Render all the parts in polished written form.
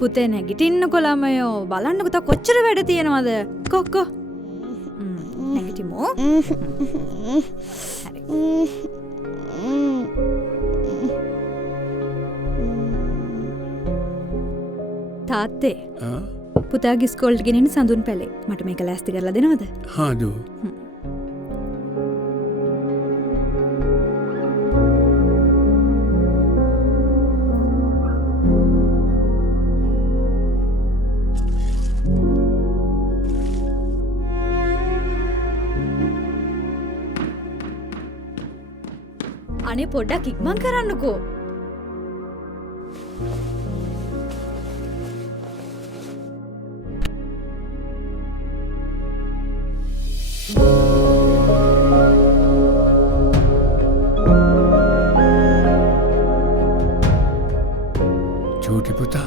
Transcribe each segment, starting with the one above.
පුතේ නැගිටින්නකෝ ළමයෝ. බලන්නකෝ තා කොච්චර වැඩ තියෙනවද. කොක්කෝ. නැගිටිමු. තාත්තේ. පුතාගේ ස්කෝල්ට ගෙනින්න සඳුන් පැලේ. මට මේක ලෑස්ති කරලා දෙනවද? හා දෝ. අනේ පොඩ්ඩක් ඉක්මන් කරන්නකෝ. छोटे पुता,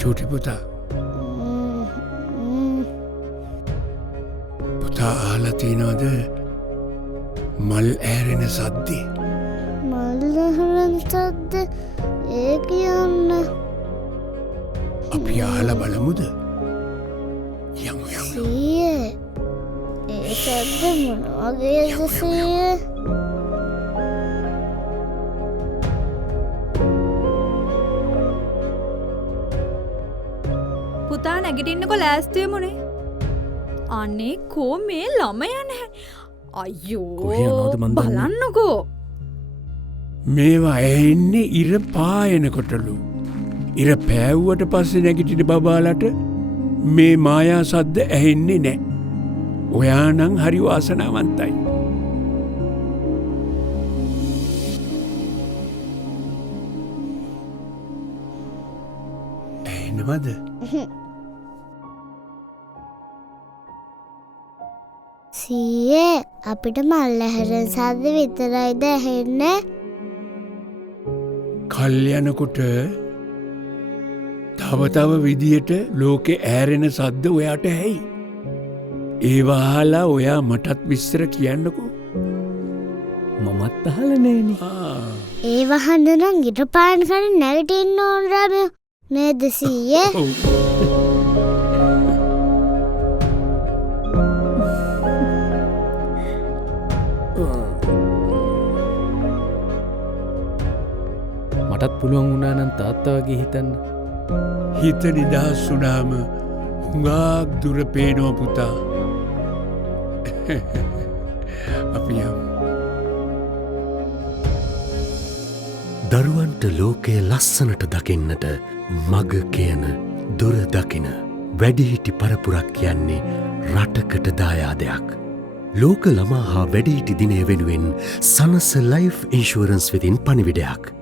छोटे पुता. පුතා අහලා තියනවද මල් ඇරෙන සද්දේ? මල් ඇරෙන සද්ද ඒ කියන්න අපි අහලා බලමුද? යමු යමු. සීයේ ඒ සද්ද මොන වගේද සීයේ? පුතා නැගිටින්නකෝ ලෑස්ති වෙමුනේ. අනේ කෝ මේ ළමයා නැහැ. අයියෝ බලන්නකෝ. මේවා ඇහෙන්නේ ඉර පායනකොටලු. ඉර පෑව්වට පස්සේ නැගිටින බබාලට මේ මායා සද්ද ඇහෙන්නේ නෑ. ඔයා නම් හරි වාසනාවන්තයි. ඇහෙනවද? සීයේ අපිට මල් ඇහෙන සද්ද විතරයිද ඇහෙන්නේ? කල් යනකොට තව විදියට ලෝකෙ ඇරෙන සද්ද ඔයාට ඇයි. ඒවා අහලා ඔයා මටත් විස්තර කියන්නකෝ. මමත් අහලා නෑනේ. ඒ වහන්න නම් ඊට පාන් කරන් නැගිටින්න ඕන රාමයෝ නේද සීයේ? මටත් පුළුවන් වුණා නම් තාත්තා වගේ හිතන්න. හිත නිදහස් වුණාම හුඟක් දුර පේනවා පුතා. අපි යමු. දරුවන්ට ලෝකය ලස්සනට දකින්නට මග කියන දුර දකින වැඩිහිටි පරපුරක් කියන්නේ රටකට දායාදයක්. ලෝක ළමා හා වැඩිහිටි දිනය වෙනුවෙන් සනස ලයිෆ් ඉන්ෂුරන්ස් වෙතින් පණිවිඩයක්.